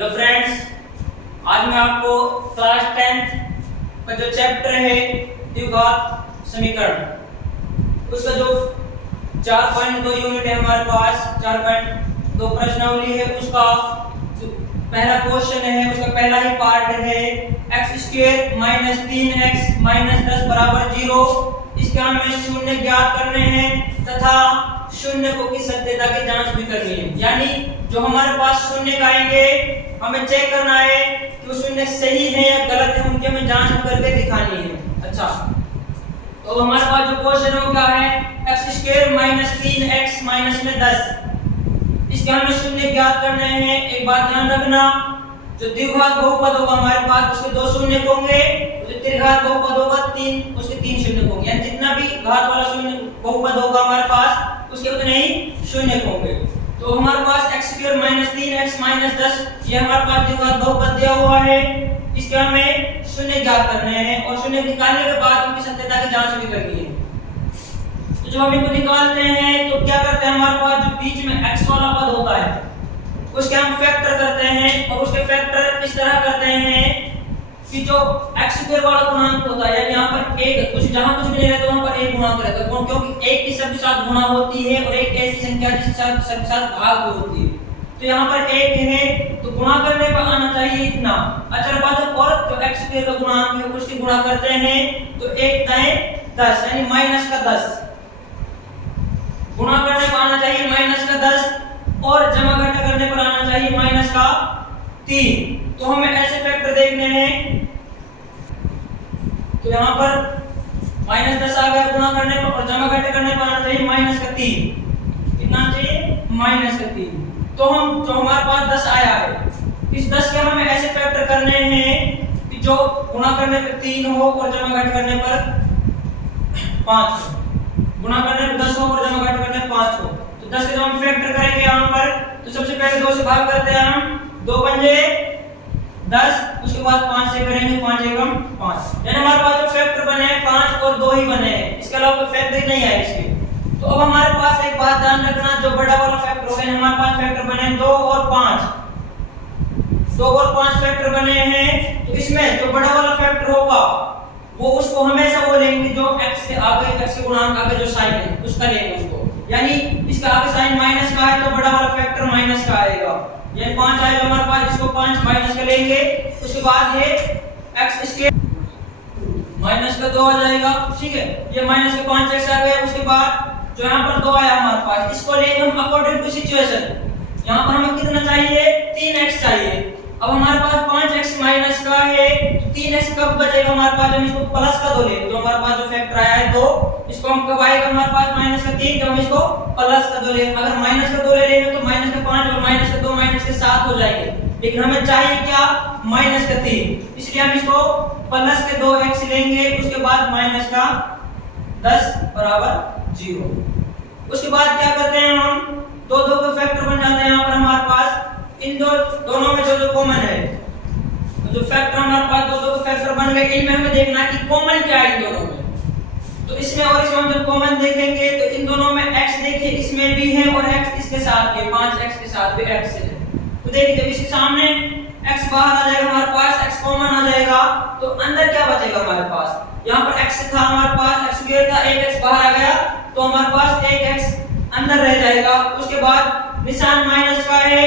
Hello friends, आज मैं आपको क्लास 10th का जो चैप्टर है द्विघात समीकरण उसका जो 4.2 यूनिट है हमारे पास 4.2 प्रश्नावली है उसका पहला क्वेश्चन है, उसका पहला ही पार्ट है x² - 3x - 10 बराबर 0। इसके हमें शून्य ज्ञात करने हैं तथा शून्य को की सत्यता की जांच भी करनी है। यानी जो हमारे पास शून्य आएंगे हमें चेक करना है कि वो शून्य सही है या गलत है, उनकी हमें जांच करके दिखानी है। अच्छा, तो हमारे पास जो क्वेश्चन है वो क्या है, x² - 3x - 10। इसके हमें शून्य ज्ञात करने हैं। एक बात ध्यान रखना, जो द्विघात बहुपद होगा हमारे पास उसके दो शून्य होंगे, जो त्रिघात बहुपद होगा तीन, उसके तीन शून्य होंगे। यानी जितना भी घात वाला शून्य बहुपद होगा हमारे पास उसके उतने ही शून्य होंगे। तो हमारे पास x² - 3x - 10 ये हमारे पास द्विघात बहुपद दिया हुआ है। इसके हमें शून्य ज्ञात करने हैं और शून्य निकालने के बाद उनकी सत्यता की जांच भी करनी है। तो जब हम इनको निकालते हैं तो क्या करते हैं, हमारे पास जो बीच में x वाला पद होता है उसके हम फैक्टर करते हैं और उसके फैक्टर इस तरह करते हैं कि जो x² वाला गुणांक होता है, यानी यहाँ पर एक कुछ जहां कुछ भी नहीं रहता वहां पर एक गुणांक रहता है, क्योंकि एक की सबके साथ गुणा होती है और एक ऐसी संख्या जिसके साथ सबके साथ भाग भी होती है। तो यहाँ पर एक है तो गुणा करने पर आना चाहिए इतना। अचर भाजक और जो x² का गुणांक है उसकी गुणा करते हैं तो 1 दाएं 10 यानी -10 गुणा करने पर आना चाहिए -10 और जमा घटा करने पर आना चाहिए -3। तो हमें ऐसे फैक्टर देखने हैं। तो यहाँ पर -10 आ गया गुणा करने पर और जमा घटा करने पर आना चाहिए -3। कितना चाहिए -3। तो हम जो हमारे पास 10 आया है, इस 10 के हमें ऐसे फैक्टर करने हैं कि जो गुणा करने पर 3 हो और जमा घटा करने पर 5 हो। गुणा करने पर 10 हो और जमा घटा करने पर 5 हो। तो 10 के जब हम फैक्टर करेंगे यहाँ पर तो सबसे पहले 2 से भाग करते हैं हम, 2 पंजे 10, उसके बाद 5 से करेंगे 5 एकम 5। यानी हमारे पास जो फैक्टर बने हैं 5 और 2 ही बने हैं, इसके अलावा कोई फैक्टर नहीं है इसके। तो अब हमारे पास एक बात ध्यान रखना, जो बड़ा वाला फैक्टर होगा, हमारे पास फैक्टर बने 2 और 5, 2 और 5 फैक्टर बने हैं। तो इसमें जो बड़ा वाला फैक्टर होगा वो उसको हमेशा वो लेंगे जो x के आगे, x के गुणांक आगे जो साइन है उसका लेंगे उसको। यानी इसका आगे साइन माइनस का है तो बड़ा वाला फैक्टर माइनस का आएगा। ये 5 आएगा हमारे पास, इसको 5 माइनस का लेंगे। उसके बाद ये x² माइनस का 2 आ जाएगा, ठीक है। ये माइनस का 5x आ गया। उसके बाद जो यहाँ पर 2 आया हमारे पास, इसको लेंगे हम अकॉर्डिंग टू सिचुएशन। यहाँ पर हमें कितना चाहिए, 3x चाहिए। अब हमारे पास 5x माइनस का है तो 3x कब बचेगा हमारे पास, हम इसको प्लस का 2 ले। तो हमारे पास जो फैक्टर आया है 2, इसको हम कब आएगा हमारे पास -3, तो हम इसको प्लस का 2 ले। अगर माइनस का 2 ले लेंगे तो -5 और -2 -7 हो जाएंगे, लेकिन हमें चाहिए क्या, -3। इसलिए हम इसको प्लस के 2x लेंगे। उसके बाद -10 बराबर 0। उसके बाद क्या करते हैं हम, 2 के फैक्टर बन जाते हैं। यहाँ पर हमारे पास इन दोनों में जो कॉमन है, तो जो फैक्टर हमारे पास 2 के फैक्टर बन गए, इनमें हमें देखना है कि कॉमन क्या है इन दोनों में। तो इसमें और इसमें हम जब कॉमन देखेंगे तो इन दोनों में x देखिए इसमें भी है और x इसके साथ भी, 5x के साथ भी x है। तो देखिए जब इसके सामने x बाहर आ जाएगा हमारे पास, x कॉमन आ जाएगा तो अंदर क्या बचेगा हमारे पास, यहाँ पर x था हमारे पास, x² था, 1x बाहर आ गया तो हमारे पास 1x अंदर रह जाएगा। उसके बाद निशान माइनस का है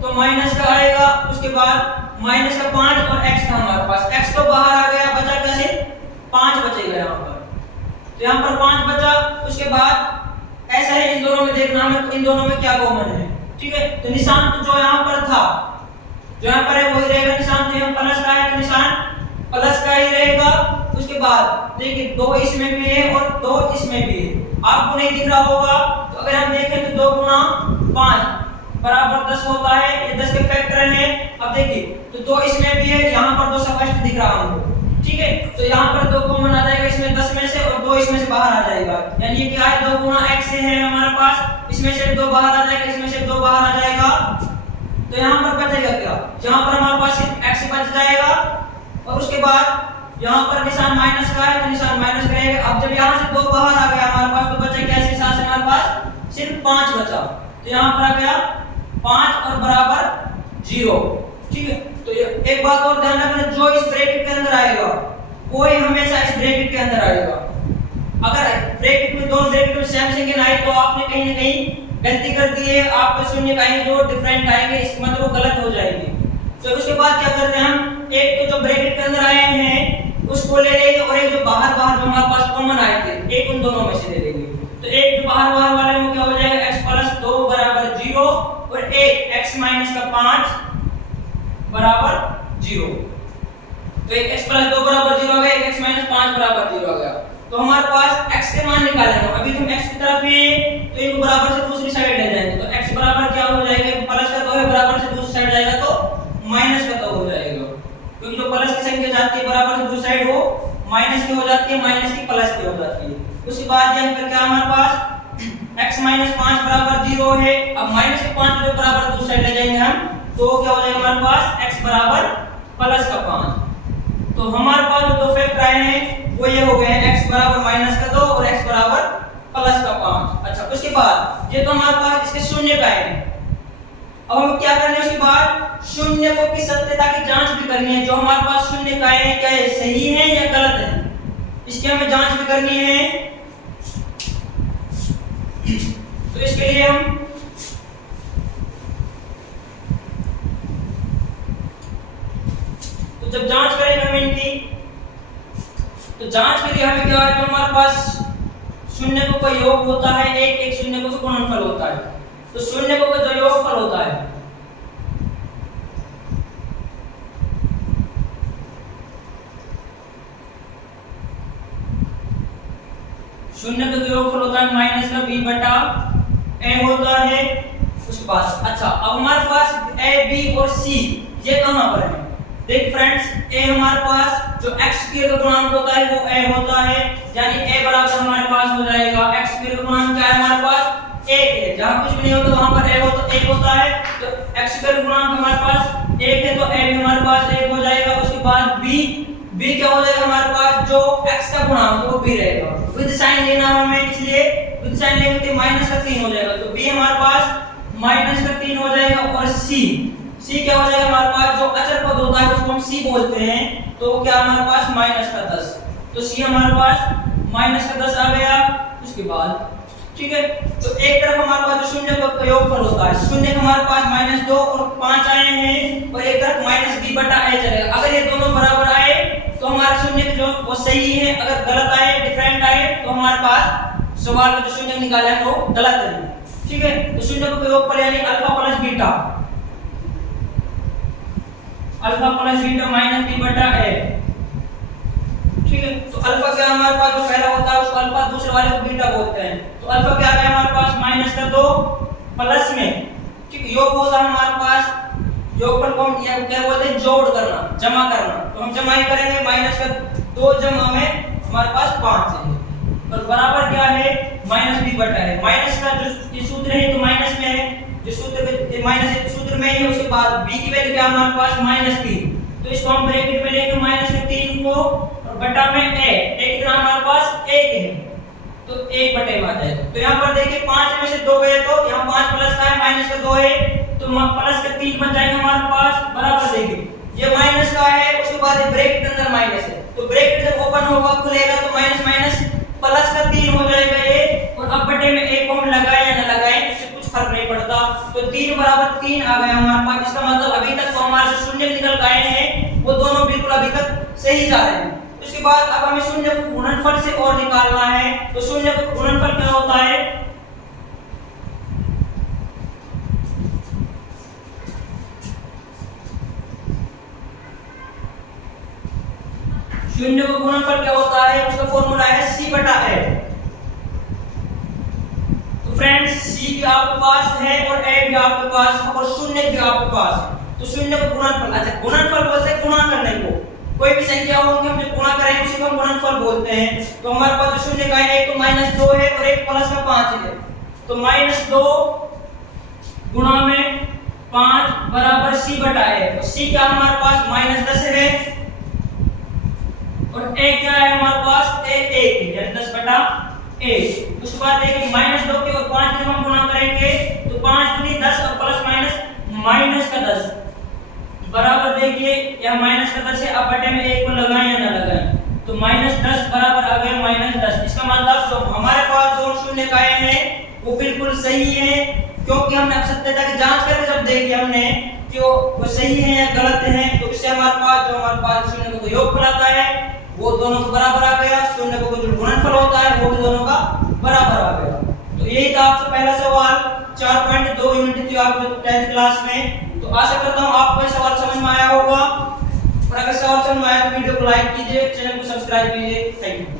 तो माइनस का आएगा। उसके बाद -5 और x था हमारे पास, x तो बाहर आ गया, बचा कैसे 5 बचेगा यहाँ पर। तो यहाँ पर 5 बचा। उसके बाद ऐसा है, इन दोनों में देखना हमें इन दोनों में क्या कॉमन है, ठीक है। तो निशान तो जो यहाँ पर था, जो यहाँ पर है वही रहेगा निशान। तो यहाँ प्लस का है तो निशान प्लस का ही रहेगा। उसके बाद देखिए 2 इसमें भी है और 2 इसमें भी है, आपको नहीं दिख रहा होगा। तो अगर हम देखें तो 2 गुना 5 बराबर 10 होता है, ये 10 के फैक्टर हैं। अब देखिए तो 2 इसमें भी है, यहाँ पर 2 स्पष्ट दिख रहा हमको, ठीक है। तो यहाँ पर 2 कॉमन आ जाएगा इसमें 10 में से और 2 इसमें से बाहर आ जाएगा। यानी ये क्या है, 2 गुना x है हमारे पास, इसमें से 2 बाहर आ जाएगा, इसमें से 2 बाहर आ जाएगा। तो यहाँ पर बचेगा क्या, यहाँ पर हमारे पास सिर्फ x बच जाएगा। और उसके बाद यहाँ पर निशान माइनस का है तो निशान माइनस करेगा। अब जब यहाँ से 2 बाहर आ गया हमारे पास तो बचे क्या, इस हिसाब से हमारे पास सिर्फ 5 बचा। तो यहाँ पर आ गया 5 और बराबर 0। ठीक है। तो ये एक बात और ध्यान रखना, जो इस ब्रैकेट के अंदर आएगा कोई हमेशा इस ब्रैकेट के अंदर आएगा। अगर ब्रैकेट में दोनों ब्रैकेट में सेम संख्या आए तो आपने कहीं ना कहीं गलती कर दी है, आपको शून्य आएंगे जो डिफरेंट आएंगे, इसका मतलब वो गलत हो जाएंगे। तो उसके बाद क्या करते हैं हम, एक तो जो ब्रैकेट के अंदर आए हैं उसको ले लेंगे और एक जो बाहर बाहर जो हमारे पास कॉमन आए थे एक उन दोनों में से ले लेंगे। तो एक जो बाहर बाहर वाले में क्या हो जाएगा, x प्लस 2 बराबर 0 और एक x माइनस का 5 बराबर 0। तो एक x प्लस 2 बराबर 0 हो गया, एक x माइनस 5 बराबर 0 हो गया। तो हमारे पास x के मान निकालेंगे, अभी तो हम x की तरफ ही तो इनको बराबर से दूसरी साइड ले जाएंगे। तो x बराबर क्या हो जाएगा, प्लस का 2 है, बराबर से दूसरी साइड जाएगा तो माइनस का 2 हो जाएगा, क्योंकि जो प्लस की संख्या जाती है बराबर से दूसरी साइड वो माइनस की हो जाती है, माइनस की प्लस की हो जाती है। उसके बाद यहाँ पर क्या हमारे पास x माइनस 5 बराबर 0 है। अब माइनस के 5 जो बराबर दूसरी साइड ले जाएंगे हम, तो क्या हो जाएगा हमारे पास x बराबर प्लस का 5। तो हमारे पास जो दो फैक्टर आए हैं वो ये हो गए हैं, x बराबर माइनस का 2 और x बराबर प्लस का 5। अच्छा, उसके बाद ये तो हमारे पास इसके शून्य का है। अब हम क्या करने उसके बाद शून्य को की सत्यता की जांच भी करनी है। जो हमारे पास शून्य का है क्या ये सही है या गलत है, इसकी हमें जांच भी करनी है। तो इसके लिए हम तो जब जांच करेंगे हम इनकी, तो जांच के लिए हमें क्या है, जो हमारे पास शून्य को योग होता है एक एक शून्य को गुणनफल होता है। तो शून्य को जो योगफल होता है शून्य का योगफल होता है माइनस का b बटा a होता है। उसके बाद अच्छा, अब हमारे पास a b और c ये कहां पर है। देख फ्रेंड्स, a हमारे पास जो x स्क्वायर का गुणांक होता है वो a होता है, यानी a बराबर हमारे पास हो जाएगा x स्क्वायर का गुणांक क्या है हमारे पास 1 है। जहां कुछ भी नहीं होता वहां पर a हो तो 1 होता है। तो x स्क्वायर गुणांक हमारे पास 1 है तो a भी हमारे पास 1 हो जाएगा। उसके बाद b क्या हो जाएगा हमारे पास, जो x का गुणांक वो b रहेगा। विद साइन लेना हमें, इसलिए विद साइन लेंगे तो माइनस का 3 हो जाएगा। तो b हमारे पास माइनस का 3 हो जाएगा। और c क्या हो जाएगा हमारे पास, जो अचर पद होता है उसको हम c बोलते हैं, तो क्या हमारे पास माइनस का 10। तो c हमारे पास माइनस का 10 आ गया। उसके बाद ठीक है, तो एक तरफ हमारे पास जो शून्य का योगफल होता है, शून्य हमारे पास -2 और 5 आए हैं और एक तरफ -b बटा a चलेगा। अगर ये दोनों बराबर आए तो हमारा शून्य जो वो सही है, अगर गलत आए डिफरेंट आए तो हमारे पास सवाल में जो शून्य निकाला है वो गलत है। ठीक है, तो शून्य का योगफल यानी अल्फा प्लस बीटा -b बटा a। ठीक है, तो अल्फा क्या हमारे पास जो पहला होता है उसको अल्फा, दूसरे वाले को बीटा बोलते हैं। तो अल्फा क्या आ गया हमारे पास -2 प्लस में, ठीक है, योग होता है हमारे पास, योगफल को हम क्या बोलते हैं, जोड़ करना, जमा करना। तो हम जमा ही करेंगे, -2 जमा में हमारे पास 5 है और बराबर क्या है -b बटा है। माइनस का जो सूत्र है तो माइनस में है, जो सूत्र माइनस है सूत्र में ही। उसके बाद b की वैल्यू क्या हमारे पास -3, तो इसको हम ब्रैकेट में लेंगे -3 को और बटा में a कितना हमारे पास 1 है, तो 1 बटे में आ जाएगा। तो यहाँ पर देखिए 5 में से 2 गए तो यहाँ 5 प्लस का है, माइनस का 2 है, तो प्लस का 3 बन जाएगा हमारे पास। बराबर देखिए ये माइनस का है, उसके बाद ये ब्रैकेट के अंदर माइनस है, तो ब्रैकेट जब ओपन होगा खुलेगा तो माइनस माइनस प्लस का 3 हो जाएगा ये। और अब बटे में 1 को हम लगाए या ना लगाए इससे कुछ फर्क नहीं पड़ता। तो 3 बराबर 3 आ गया हमारे पास। इसका मतलब अभी तक तो हमारे जो शून्य निकल गए हैं वो दोनों बिल्कुल अभी तक सही जा रहे हैं। उसके बाद अब हमें शून्य को गुणनफल से और निकालना है। तो शून्य का गुणनफल क्या होता है, शून्य का गुणनफल क्या होता है, उसका फॉर्मूला है c बटा a। तो फ्रेंड्स c भी आपके पास है और a भी आपके पास है और शून्य भी आपके पास है। तो शून्य का गुणनफल, अच्छा गुणनफल बोलते हैं गुणा करने को, कोई भी संख्या हो उनके हम जो गुणा करेंगे उसी को हम गुणनफल बोलते हैं। तो हमारे पास जो शून्य का है एक तो -2 है और एक प्लस का 5 है। तो -2 गुणा में 5 बराबर c बटा a। तो c क्या हमारे पास -10 है और a क्या है हमारे पास, a 1 है यानी 10 बटा a। उसके बाद देखिए -2 के और 5 जब हम गुणा करेंगे तो 5 दूनी 10 और प्लस माइनस -10 देखिए यहाँ माइनस का 10 है, अब बटे में 1 को लगाएं या ना लगाएं, तो -10 बराबर आ गया -10। इसका मतलब जो हमारे पास जो शून्य आए हैं वो बिल्कुल सही है, क्योंकि हमने सत्यता की जांच करके जब देखी हमने कि वो सही है या गलत है, तो इससे हमारे पास शून्य का योगफल आता है वो दोनों को बराबर आ गया, शून्य का जो गुणनफल होता है वो भी दोनों का बराबर आ गया। तो यही था आपसे पहला सवाल 4.2 यूनिट थी आपको 10th क्लास में। तो आशा करता हूं आपको ये सवाल समझ में आया होगा, और अगर सवाल समझ में आया तो वीडियो को लाइक कीजिए, चैनल को सब्सक्राइब कीजिए। Thank you.